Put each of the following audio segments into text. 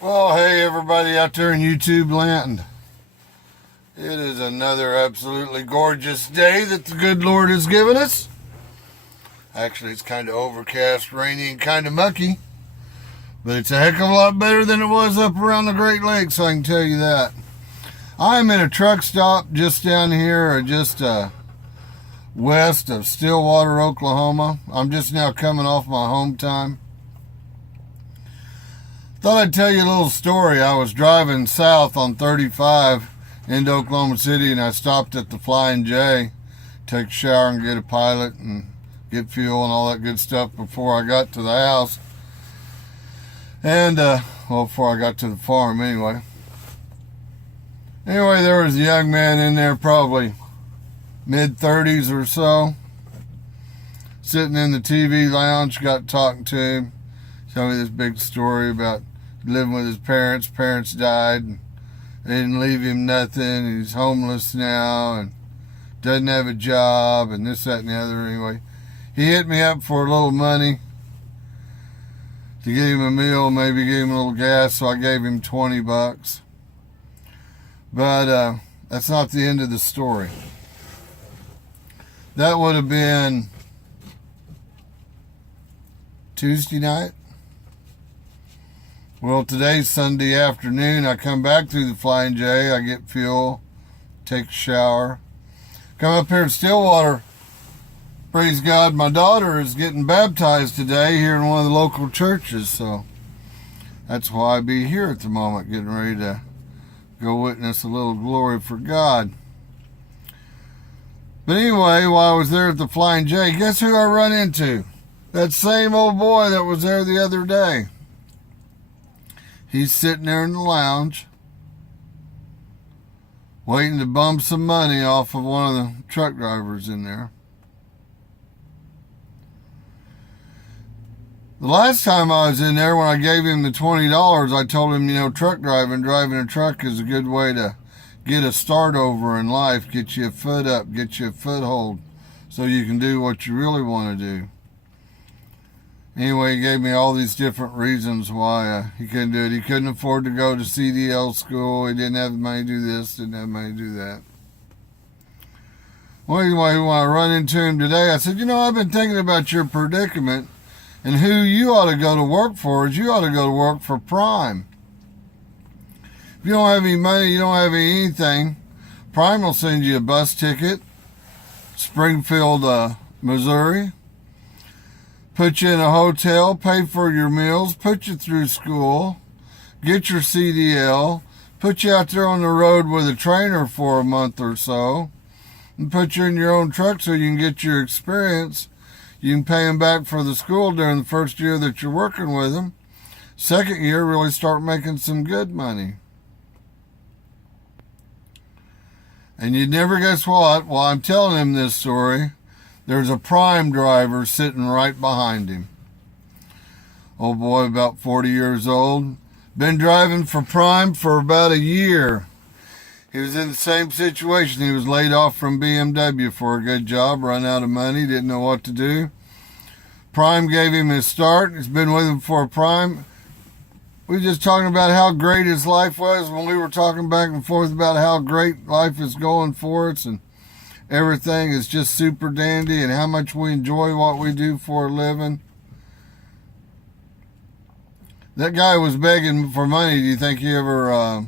Well, hey everybody out there in YouTube land. It is another absolutely gorgeous day that the good Lord has given us. Actually, it's kind of overcast, rainy, and kind of mucky. But it's a heck of a lot better than it was up around the Great Lakes, I can tell you that. I'm in a truck stop just down here, or just west of Stillwater, Oklahoma. I'm just now coming off my home time. Thought I'd tell you a little story. I was driving south on 35 into Oklahoma City, and I stopped at the Flying J, take a shower and get a pilot and get fuel and all that good stuff before I got to the house. And, before I got to the farm anyway. Anyway, there was a young man in there, probably mid-30s or so, sitting in the TV lounge, got talking to him. Tell me this big story about living with his parents. Parents died, and they didn't leave him nothing. He's homeless now and doesn't have a job and this, that, and the other. Anyway, he hit me up for a little money to get him a meal, maybe give him a little gas, so I gave him $20. But that's not the end of the story. That would have been Tuesday night. Well, today's Sunday afternoon. I come back through the Flying J. I get fuel, take a shower. Come up here in Stillwater. Praise God, my daughter is getting baptized today here in one of the local churches. So that's why I be here at the moment, getting ready to go witness a little glory for God. But anyway, while I was there at the Flying J, guess who I run into? That same old boy that was there the other day. He's sitting there in the lounge, waiting to bum some money off of one of the truck drivers in there. The last time I was in there, when I gave him the $20, I told him, driving a truck is a good way to get a start over in life, get you a foot up, get you a foothold, so you can do what you really want to do. Anyway, he gave me all these different reasons why he couldn't do it. He couldn't afford to go to CDL school. He didn't have the money to do this, didn't have the money to do that. Well, anyway, when I run into him today, I said, I've been thinking about your predicament, and who you ought to go to work for is you ought to go to work for Prime. If you don't have any money, you don't have anything, Prime will send you a bus ticket, Springfield, Missouri, put you in a hotel, pay for your meals, put you through school, get your CDL, put you out there on the road with a trainer for a month or so, and put you in your own truck so you can get your experience. You can pay them back for the school during the first year that you're working with them. Second year, really start making some good money. And you'd never guess what? While I'm telling him this story, there's a Prime driver sitting right behind him. Old boy, about 40 years old. Been driving for Prime for about a year. He was in the same situation. He was laid off from BMW for a good job, run out of money, didn't know what to do. Prime gave him his start. He's been with him for Prime. We were just talking about how great his life was when we were talking back and forth about how great life is going for us, and everything is just super dandy, and how much we enjoy what we do for a living. That guy was begging for money. Do you think he ever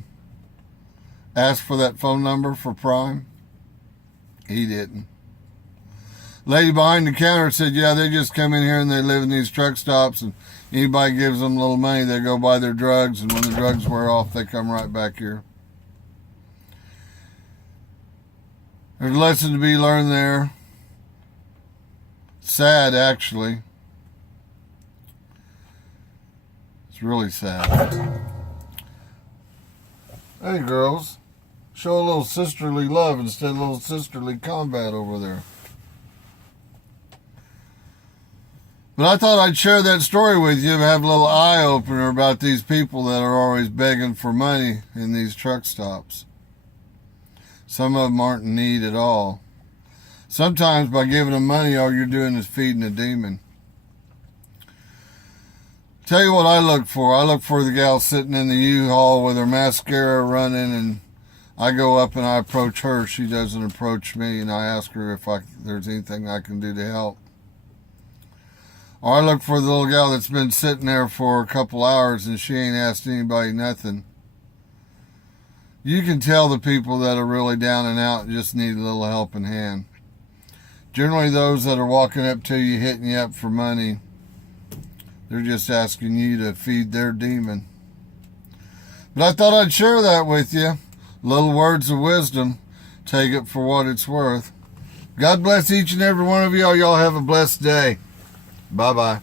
asked for that phone number for Prime? He didn't. Lady behind the counter said, yeah, they just come in here and they live in these truck stops, and anybody gives them a little money, they go buy their drugs, and when the drugs wear off, they come right back here. There's a lesson to be learned there. Sad, actually. It's really sad. Hey, girls. Show a little sisterly love instead of a little sisterly combat over there. But I thought I'd share that story with you and have a little eye-opener about these people that are always begging for money in these truck stops. Some of them aren't in need at all. Sometimes by giving them money, all you're doing is feeding a demon. Tell you what I look for. I look for the gal sitting in the U-Haul with her mascara running, and I go up and I approach her. She doesn't approach me, and I ask her if there's anything I can do to help. Or I look for the little gal that's been sitting there for a couple hours and she ain't asked anybody nothing. You can tell the people that are really down and out and just need a little helping hand. Generally, those that are walking up to you, hitting you up for money, they're just asking you to feed their demon. But I thought I'd share that with you. Little words of wisdom. Take it for what it's worth. God bless each and every one of y'all. Y'all have a blessed day. Bye-bye.